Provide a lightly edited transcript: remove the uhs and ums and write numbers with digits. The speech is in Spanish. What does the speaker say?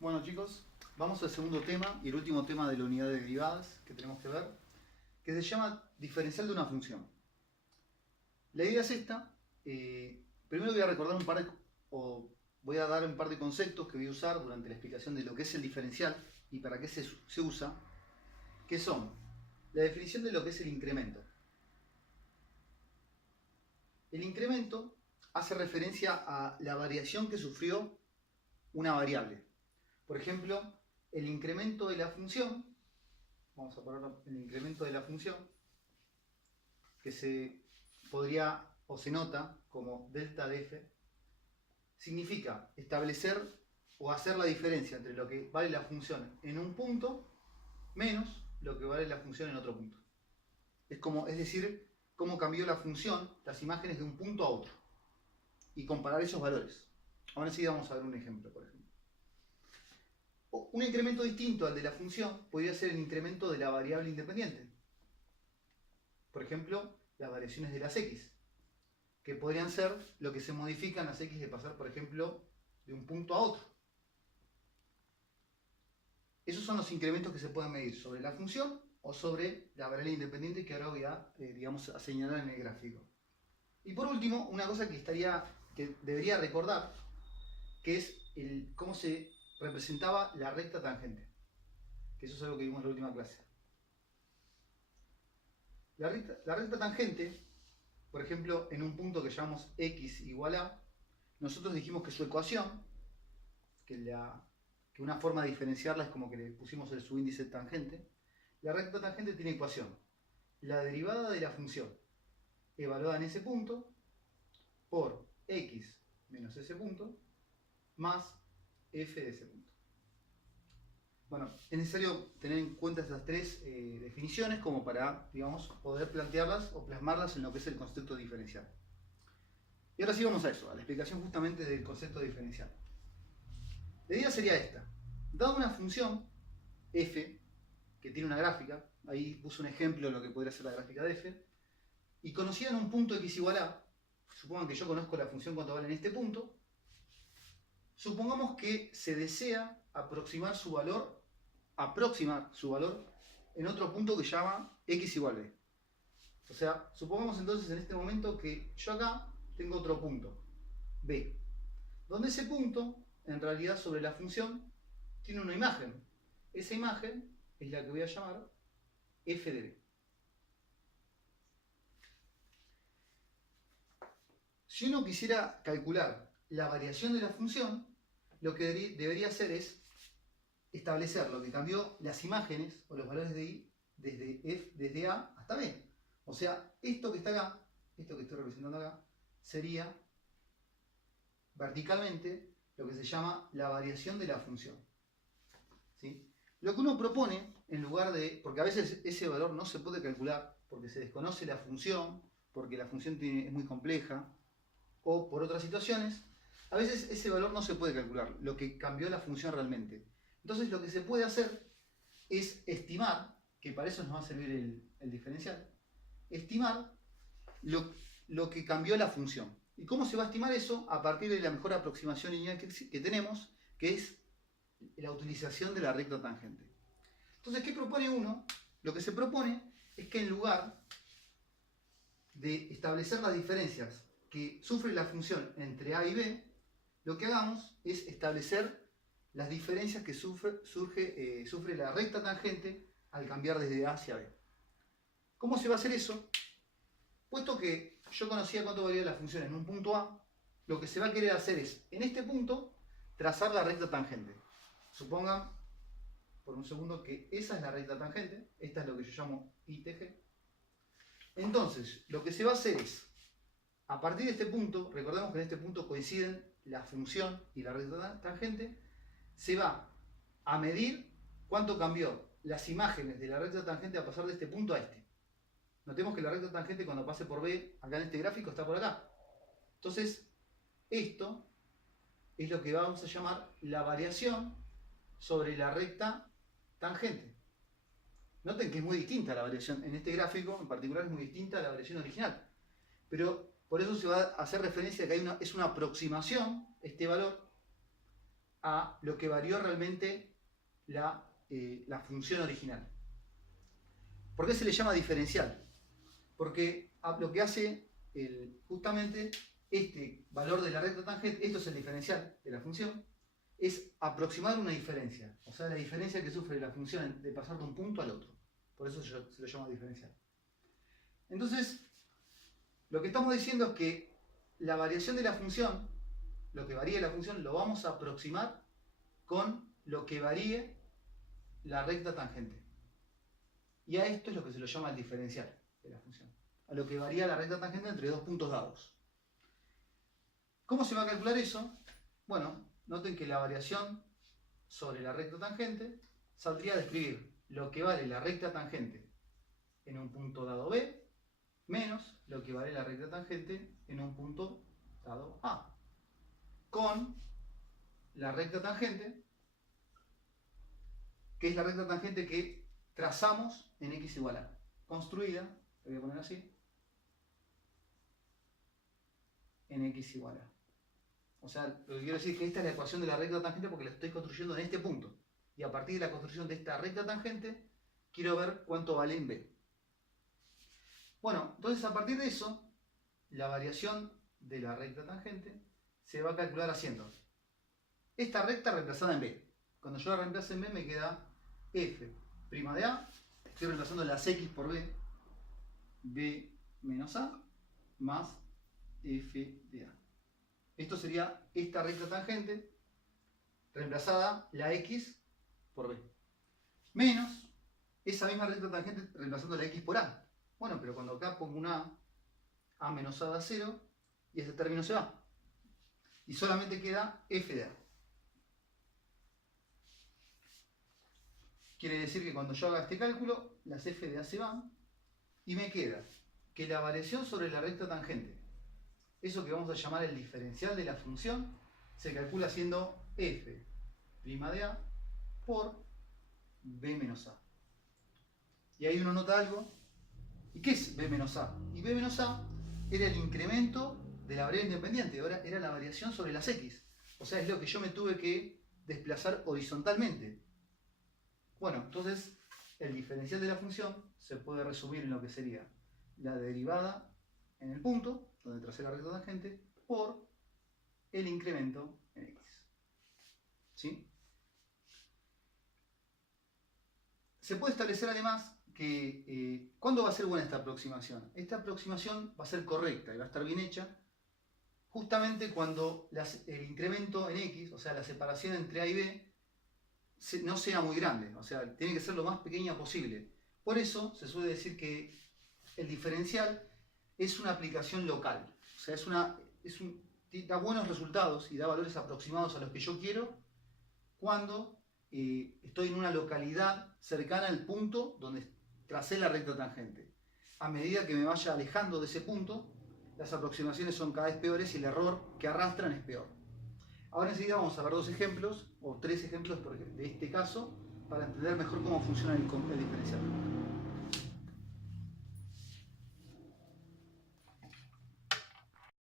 Bueno chicos, vamos al segundo tema y el último tema de la unidad de derivadas que tenemos que ver, que se llama diferencial de una función. La idea es esta. Primero voy a recordar voy a dar un par de conceptos que voy a usar durante la explicación de lo que es el diferencial y para qué se usa, que son la definición de lo que es el incremento. El incremento hace referencia a la variación que sufrió una variable. Por ejemplo, el incremento de la función, vamos a ponerlo el incremento de la función, que se podría o se nota como delta de f, significa establecer o hacer la diferencia entre lo que vale la función en un punto menos lo que vale la función en otro punto. Es decir, cómo cambió la función, las imágenes de un punto a otro, y comparar esos valores. Ahora sí vamos a ver un ejemplo, por ejemplo. Un incremento distinto al de la función podría ser el incremento de la variable independiente. Por ejemplo, las variaciones de las x, que podrían ser lo que se modifican las x de pasar, por ejemplo, de un punto a otro. Esos son los incrementos que se pueden medir sobre la función o sobre la variable independiente que ahora voy a señalar en el gráfico. Y por último, una cosa que debería recordar, que es cómo se representaba la recta tangente. Que eso es algo que vimos en la última clase. La recta tangente, por ejemplo, en un punto que llamamos x igual a, nosotros dijimos que su ecuación, que una forma de diferenciarla es como que le pusimos el subíndice tangente. La recta tangente tiene ecuación: la derivada de la función evaluada en ese punto por x menos ese punto más f de ese punto. Bueno, es necesario tener en cuenta estas tres definiciones como para, digamos, poder plantearlas o plasmarlas en lo que es el concepto diferencial. Y ahora sí vamos a eso, a la explicación justamente del concepto diferencial. La idea sería esta. Dada una función f, que tiene una gráfica, ahí puse un ejemplo de lo que podría ser la gráfica de f, y conocida en un punto x igual a, supongan que yo conozco la función cuánto vale en este punto, supongamos que se desea aproximar su valor en otro punto que se llama x igual b. O sea, supongamos entonces en este momento que yo acá tengo otro punto, b, donde ese punto, en realidad sobre la función, tiene una imagen. Esa imagen es la que voy a llamar f de b. Si uno quisiera calcular la variación de la función, lo que debería hacer es establecer lo que cambió las imágenes o los valores de i desde A hasta B. O sea, esto que está acá, esto que estoy representando acá, sería verticalmente lo que se llama la variación de la función. ¿Sí? Lo que uno propone, en lugar de, porque a veces ese valor no se puede calcular, porque se desconoce la función, porque la función es muy compleja, o por otras situaciones, a veces ese valor no se puede calcular, lo que cambió la función realmente. Entonces lo que se puede hacer es estimar, que para eso nos va a servir el diferencial, estimar lo que cambió la función. ¿Y cómo se va a estimar eso? A partir de la mejor aproximación lineal que tenemos, que es la utilización de la recta tangente. Entonces, ¿qué propone uno? Lo que se propone es que en lugar de establecer las diferencias que sufre la función entre A y B, lo que hagamos es establecer las diferencias que sufre la recta tangente al cambiar desde A hacia B. ¿Cómo se va a hacer eso? Puesto que yo conocía cuánto valía la función en un punto A, lo que se va a querer hacer es, en este punto, trazar la recta tangente. Supongan, por un segundo, que esa es la recta tangente, esta es lo que yo llamo ITG. Entonces, lo que se va a hacer es, a partir de este punto, recordemos que en este punto coinciden la función y la recta tangente, se va a medir cuánto cambió las imágenes de la recta tangente a pasar de este punto a este. Notemos que la recta tangente cuando pase por B, acá en este gráfico, está por acá. Entonces, esto es lo que vamos a llamar la variación sobre la recta tangente. Noten que es muy distinta la variación en este gráfico, en particular es muy distinta a la variación original. Pero por eso se va a hacer referencia a que es una aproximación, este valor, a lo que varió realmente la función original. ¿Por qué se le llama diferencial? Porque lo que hace justamente este valor de la recta tangente, esto es el diferencial de la función, es aproximar una diferencia, o sea, la diferencia que sufre la función de pasar de un punto al otro. Por eso se lo llama diferencial. Entonces, lo que estamos diciendo es que la variación de la función, lo que varíe la función, lo vamos a aproximar con lo que varíe la recta tangente. Y a esto es lo que se lo llama el diferencial de la función, a lo que varía la recta tangente entre dos puntos dados. ¿Cómo se va a calcular eso? Bueno, noten que la variación sobre la recta tangente saldría de escribir lo que vale la recta tangente en un punto dado B menos lo que vale la recta tangente en un punto dado A, con la recta tangente, que es la recta tangente que trazamos en x igual a, construida, lo voy a poner así, en x igual a. O sea, lo que quiero decir es que esta es la ecuación de la recta tangente porque la estoy construyendo en este punto. Y a partir de la construcción de esta recta tangente, quiero ver cuánto vale en B. Bueno, entonces a partir de eso, la variación de la recta tangente se va a calcular haciendo esta recta reemplazada en B. Cuando yo la reemplace en B me queda f' de A, estoy reemplazando las x por B, B menos A, más f de A. Esto sería esta recta tangente reemplazada la x por B. Menos esa misma recta tangente reemplazando la x por A. Bueno, pero cuando acá pongo una A menos A da 0 y ese término se va. Y solamente queda f de A. Quiere decir que cuando yo haga este cálculo, las f de A se van y me queda que la variación sobre la recta tangente, eso que vamos a llamar el diferencial de la función, se calcula haciendo f' de A por B menos A. Y ahí uno nota algo. ¿Y qué es B menos A? Y B menos A era el incremento de la variable independiente, ahora era la variación sobre las x. O sea, es lo que yo me tuve que desplazar horizontalmente. Bueno, entonces el diferencial de la función se puede resumir en lo que sería la derivada en el punto, donde tracé la recta tangente, por el incremento en x. ¿Sí? Se puede establecer además que ¿cuándo va a ser buena esta aproximación? Esta aproximación va a ser correcta y va a estar bien hecha justamente cuando el incremento en x, o sea, la separación entre A y B, no sea muy grande, o sea, tiene que ser lo más pequeña posible. Por eso se suele decir que el diferencial es una aplicación local, o sea, da buenos resultados y da valores aproximados a los que yo quiero cuando estoy en una localidad cercana al punto donde tracé la recta tangente. A medida que me vaya alejando de ese punto, las aproximaciones son cada vez peores y el error que arrastran es peor. Ahora enseguida vamos a ver dos ejemplos, o tres ejemplos de este caso, para entender mejor cómo funciona el diferencial.